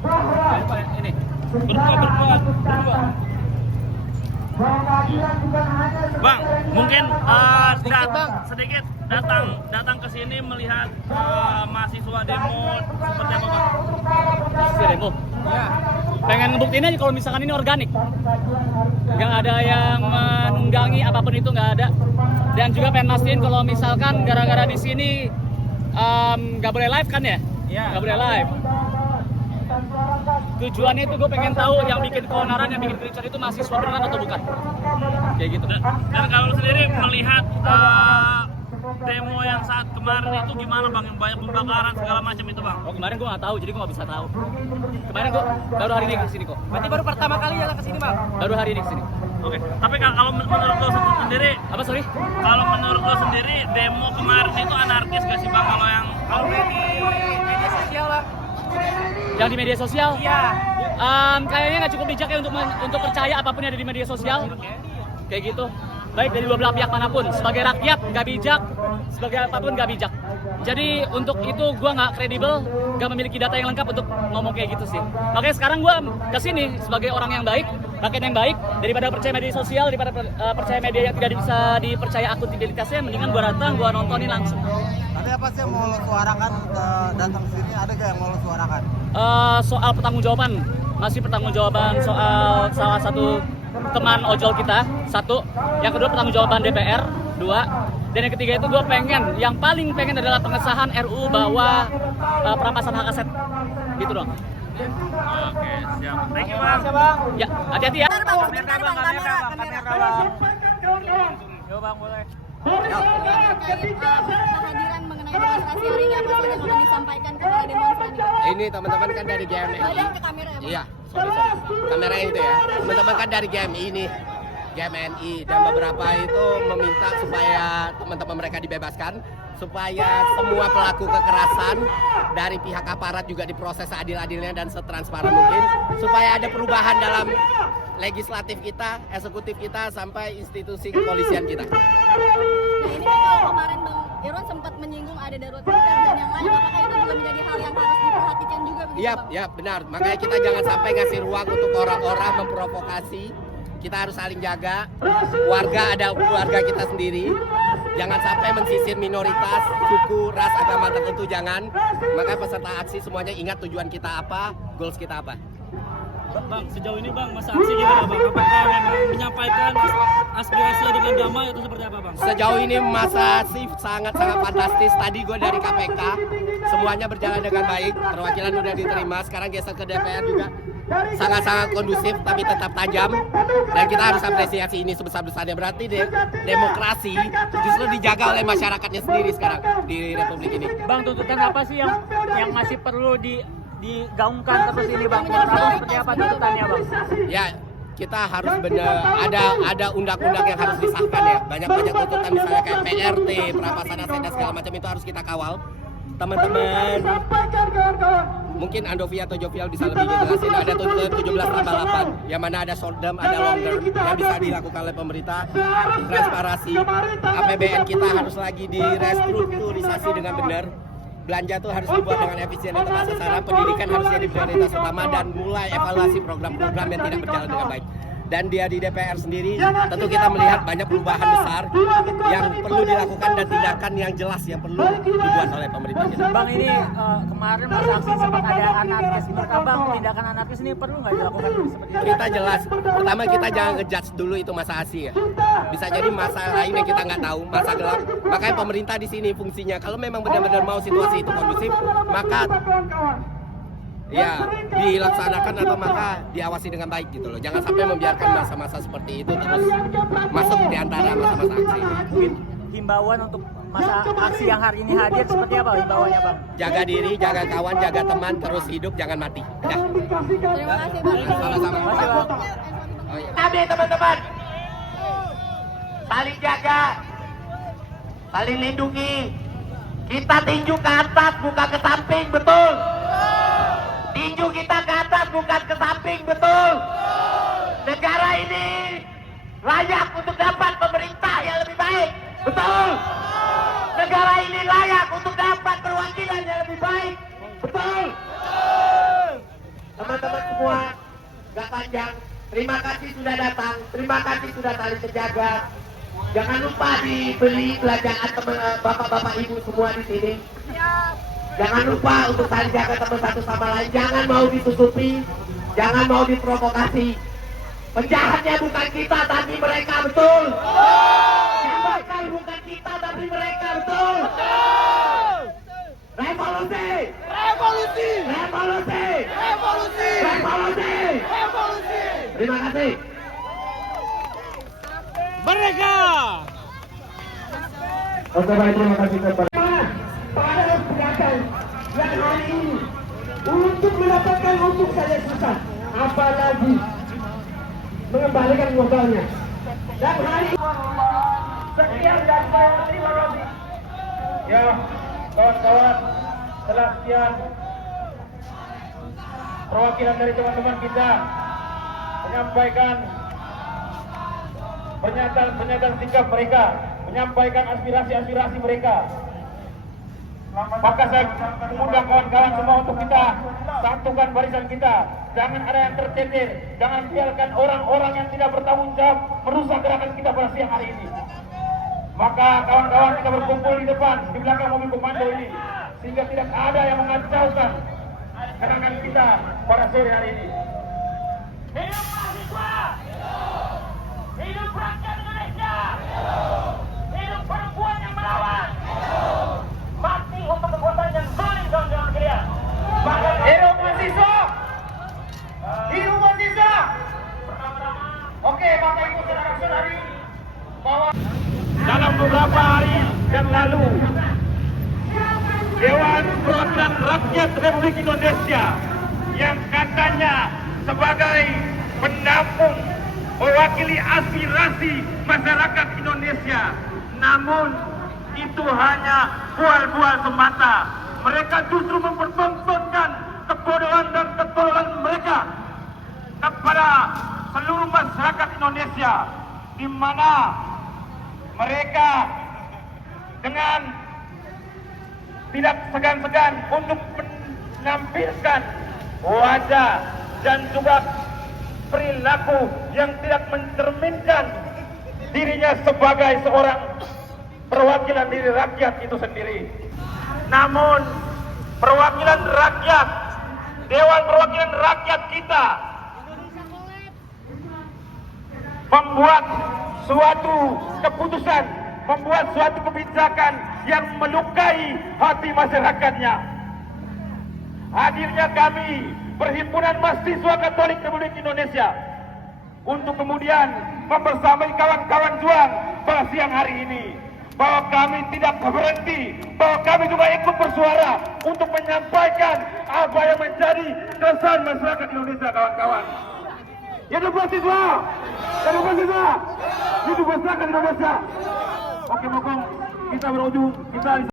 Ini berdua. Bang, mungkin sedikit datang ke sini melihat mahasiswa demo seperti apa, Bang? Mahasiswa demo? Ya. Pengen ngebuktiin aja kalau misalkan ini organik. Nggak ada yang menunggangi apapun itu, nggak ada. Dan juga pengen mastiin kalau misalkan gara-gara di sini nggak boleh live kan ya? Iya. Nggak boleh live. Tujuannya itu gue pengen tahu yang bikin keonaran, yang bikin kericuan itu mahasiswa beneran atau bukan. Kayak gitu. Dan kalau lu sendiri melihat demo yang saat kemarin itu gimana, Bang? Yang banyak pembakaran segala macam itu, Bang? Oh, kemarin gue nggak tahu, jadi gue nggak bisa tahu. Kemarin gue baru hari ini kesini kok. Berarti baru pertama kali jalan kesini, Bang? Baru hari ini kesini. Oke. Tapi kalau menurut lo sendiri, Apa, sorry? kalau menurut lo sendiri demo kemarin itu anarkis gak sih, Bang? Kalau di media sosial, Bang? Yang di media sosial? Iya. Kayaknya nggak cukup bijak ya untuk percaya apapun yang ada di media sosial. Kayak gitu. Baik dari dua belah pihak manapun. Sebagai rakyat nggak bijak, sebagai apapun nggak bijak. Jadi untuk itu gue nggak kredibel, nggak memiliki data yang lengkap untuk ngomong kayak gitu sih. Makanya sekarang gue kesini sebagai orang yang baik, rakyat yang baik, daripada percaya media sosial, daripada percaya media yang tidak bisa dipercaya akuntabilitasnya, mendingan gue datang, gue nontonin langsung. Tapi apa sih yang mau lo suarakan datang ke sini? Ada gak yang mau lo suarakan? Soal pertanggungjawaban, masih pertanggungjawaban soal salah satu teman ojol kita, satu. Yang kedua pertanggungjawaban DPR, dua. Dan yang ketiga itu gue yang paling pengen adalah pengesahan RUU bahwa perampasan hak aset. Gitu dong. Oke, siap. Thank you, Bang. Ya, hati-hati ya. Kamera. Yo, Bang, boleh. Kehadiran mengenai demonstrasi hari ini apa saja yang akan disampaikan kepada demonstran ini? Ini teman-teman kan dari GMI. Badan ke kamera ya, Pak? Iya, sorry. Kamera itu ya. Teman-teman kan dari GMI ini. GMNI dan beberapa itu meminta supaya teman-teman mereka dibebaskan, supaya semua pelaku kekerasan dari pihak aparat juga diproses seadil-adilnya dan setransparan mungkin, supaya ada perubahan dalam legislatif kita, eksekutif kita, sampai institusi kepolisian kita. Nah ini kan kalau kemarin Bang Irwan sempat menyinggung ada darurat militer dan yang lain, apakah itu juga menjadi hal yang harus diperhatikan juga begitu, Iya, Bang? ya benar. Makanya kita jangan sampai ngasih ruang untuk orang-orang memprovokasi. Kita harus saling jaga. Warga ada keluarga kita sendiri. Jangan sampai mensisir minoritas, suku, ras, agama tertentu, jangan. Maka peserta aksi semuanya ingat tujuan kita apa, goals kita apa. Bang, sejauh ini Bang, masa aksi gimana, Bang? Apakah memang menyampaikan aspirasinya dengan damai atau seperti apa, Bang? Sejauh ini masa aksi sangat-sangat fantastis. Tadi gue dari KPK, semuanya berjalan dengan baik. Perwakilan udah diterima, sekarang geser ke DPR juga. Sangat-sangat kondusif tapi tetap tajam, dan kita harus apresiasi ini sebesar-besarnya. Berarti demokrasi justru dijaga oleh masyarakatnya sendiri sekarang di Republik ini. Bang, tuntutan apa sih yang masih perlu digaungkan terus ini, Bang? Seperti apa tuntutannya, Bang? Ya, kita harus ada undang-undang yang harus disahkan ya. Banyak tuntutan misalnya kayak PRT, perampasan aset dan segala macam itu harus kita kawal. Teman-teman, mungkin Andovia atau Jovial bisa lebih jelasin. Ada tuntutan 17/8 yang mana ada short term, ada long term yang bisa dilakukan oleh pemerintah. Transparansi, APBN kita harus lagi direstrukturisasi dengan benar. Belanja itu harus dibuat dengan efisien dan tepat sasaran. Pendidikan harus jadi prioritas utama dan mulai evaluasi program-program yang tidak berjalan dengan baik. Dan dia di DPR sendiri, tentu kita melihat banyak perubahan besar yang perlu dilakukan dan tindakan yang jelas yang perlu dibuat oleh pemerintah kita. Bang, ini kemarin masa aksi sempat ada anarkis. Menurut Abang, tindakan anarkis ini perlu nggak dilakukan seperti itu? Kita jelas, pertama kita jangan ngejudge dulu itu masa aksi ya. Bisa jadi masa lain yang kita nggak tahu, masa gelap. Makanya pemerintah di sini fungsinya, kalau memang benar-benar mau situasi itu kondusif, maka ya dilaksanakan atau maka diawasi dengan baik gitu loh. Jangan sampai membiarkan masa-masa seperti itu terus masuk di antara masa-masa aksi ini. Mungkin himbauan untuk masa aksi yang hari ini hadir seperti apa himbauannya, Bang? Jaga diri, jaga kawan, jaga teman, terus hidup, jangan mati. Ya. Terima kasih, Bang. Sama-sama. Makasih, Bang. Oh, iya. Kami teman-teman saling jaga, saling lindungi. Kita tinju ke atas, bukan ke samping, betul? Tinju kita ke atas, bukan ke samping, betul? Negara ini layak untuk dapat pemerintah yang lebih baik, betul? Negara ini layak untuk dapat perwakilan yang lebih baik, betul? semua, gak panjang. Terima kasih sudah datang, terima kasih sudah saling terjaga. Jangan lupa dibeli belanjaan teman bapak-bapak ibu semua di sini. Jangan lupa untuk saling jaga teman satu sama lain. Jangan mau ditutupi, jangan mau diprovokasi. Penjahatnya bukan kita tapi mereka, betul. Yang bukan kita tapi mereka, betul. Revolusi! Revolusi! Revolusi! Revolusi! Revolusi! Revolusi! Terima kasih. Mereka. Oke, baik, terima kasih kepada para pedagang yang hari ini untuk mendapatkan untung saja susah, apalagi mengembalikan modalnya. Dan hari ini sekian dan saya terima kasih. Ya, kawan-kawan, setelah sekian perwakilan dari teman-teman kita menyampaikan pernyataan sikap mereka, menyampaikan aspirasi mereka. Maka saya mengundang kawan-kawan semua untuk kita satukan barisan kita. Jangan ada yang tercecer, jangan biarkan orang-orang yang tidak bertanggung jawab merusak gerakan kita pada siang hari ini. Maka kawan-kawan kita berkumpul di depan, di belakang mobil komando ini, sehingga tidak ada yang mengacaukan gerakan kita pada sore hari ini. Hidup mahasiswa! Hidup rakyat Indonesia! Hidup perempuan yang melawan! Mati untuk kekuatan yang zalim dalam jalan kalian! Hidup mahasiswa! Hidup mahasiswa! Oke, Bapak Ibu saudara-saudari, bahwa dalam beberapa hari yang lalu, Dewan Perwakilan Rakyat Republik Indonesia yang katanya sebagai penampung mewakili aspirasi masyarakat Indonesia, namun itu hanya bual-bual semata. Mereka justru mempertontonkan kebodohan dan ketololan mereka kepada seluruh masyarakat Indonesia, di mana mereka dengan tidak segan-segan untuk menampilkan wajah dan juga perilaku yang tidak mencerminkan dirinya sebagai seorang perwakilan dari rakyat itu sendiri. Namun perwakilan rakyat, Dewan Perwakilan Rakyat kita membuat suatu keputusan, membuat suatu kebijakan yang melukai hati masyarakatnya. Hadirnya kami, Perhimpunan Mahasiswa Katolik Republik Indonesia, untuk kemudian membersamai kawan-kawan juang pada siang hari ini, bahwa kami tidak berhenti, bahwa kami juga ikut bersuara untuk menyampaikan apa yang menjadi keresahan masyarakat Indonesia, kawan-kawan. Hidup mahasiswa! Hidup mahasiswa! Hidup masyarakat Indonesia! Oke, mokong kita berujung, kita